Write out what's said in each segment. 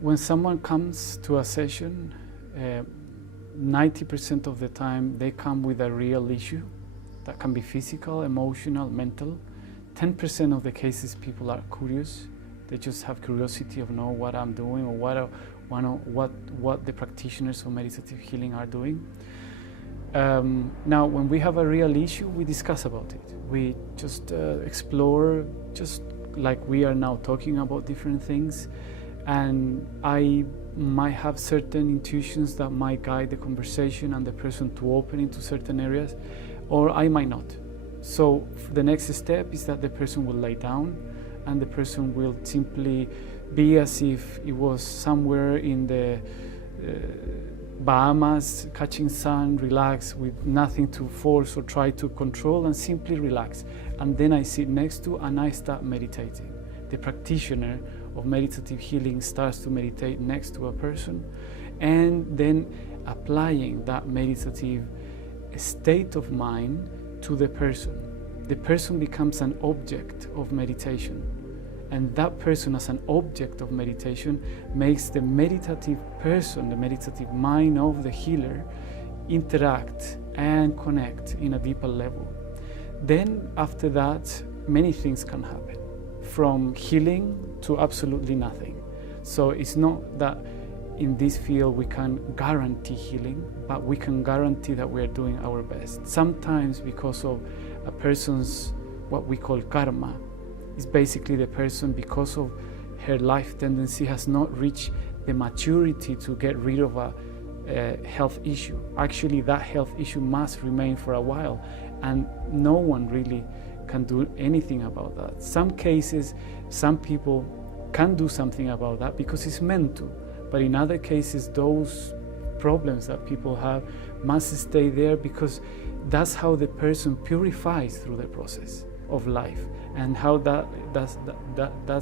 when someone comes to a session, 90% of the time they come with a real issue that can be physical, emotional, mental. 10% of the cases people are curious. They just have curiosity of know what I'm doing or what the practitioners of meditative healing are doing. Now, when we have a real issue, we discuss about it. We just explore, just like we are now talking about different things. And I might have certain intuitions that might guide the conversation and the person to open into certain areas, or I might not. So the next step is that the person will lay down and the person will simply be as if it was somewhere in the Bahamas, catching sun, relax with nothing to force or try to control, and simply relax. And then I sit next to and I start meditating. The practitioner of meditative healing starts to meditate next to a person, and then applying that meditative state of mind to the person. The person becomes an object of meditation, and that person as an object of meditation makes the meditative person, the meditative mind of the healer, interact and connect in a deeper level. Then after that, many things can happen, from healing to absolutely nothing. So it's not that in this field we can guarantee healing, but we can guarantee that we are doing our best. Sometimes because of a person's what we call karma, is basically the person, because of her life tendency, has not reached the maturity to get rid of a health issue. Actually, that health issue must remain for a while, and no one really can do anything about that. Some cases, some people can do something about that because it's meant to, but in other cases, those problems that people have must stay there, because that's how the person purifies through the process of life, and how that's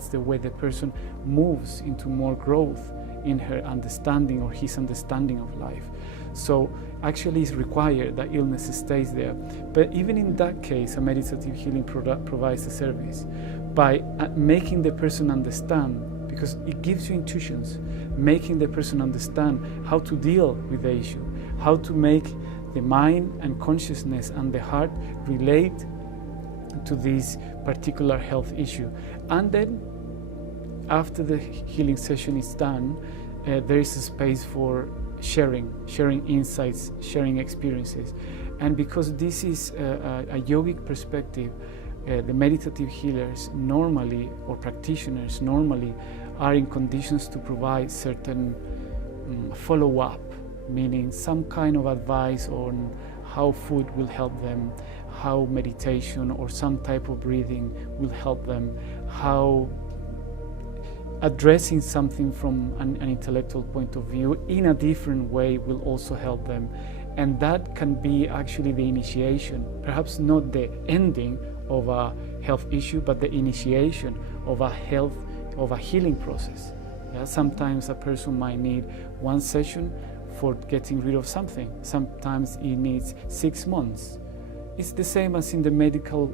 the way the person moves into more growth in her understanding or his understanding of life. So actually it's required that illness stays there. But even in that case, a meditative healing product provides a service by making the person understand, because it gives you intuitions, making the person understand how to deal with the issue, how to make the mind and consciousness and the heart relate to this particular health issue. And then after the healing session is done, there is a space for sharing insights, sharing experiences. And because this is a yogic perspective, the meditative healers normally, or practitioners normally, are in conditions to provide certain follow-up, meaning some kind of advice on how food will help them, how meditation or some type of breathing will help them, how addressing something from an intellectual point of view in a different way will also help them. And that can be actually the initiation, perhaps not the ending of a health issue, but the initiation of a healing process. Yeah, sometimes a person might need one session for getting rid of something. Sometimes he needs 6 months. It's the same as in the medical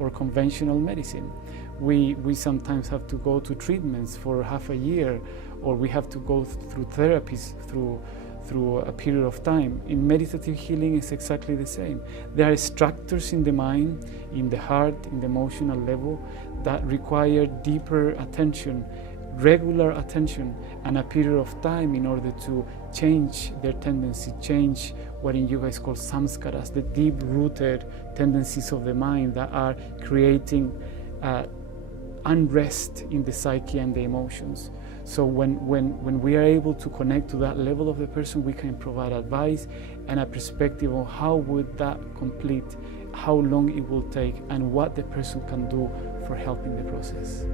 or conventional medicine. We sometimes have to go to treatments for half a year, or we have to go through therapies through a period of time. In meditative healing, it's exactly the same. There are structures in the mind, in the heart, in the emotional level that require deeper attention, regular attention, and a period of time in order to change their tendency, change what in yoga is called samskaras, the deep-rooted tendencies of the mind that are creating unrest in the psyche and the emotions. So when we are able to connect to that level of the person, we can provide advice and a perspective on how would that complete, how long it will take, and what the person can do for helping the process.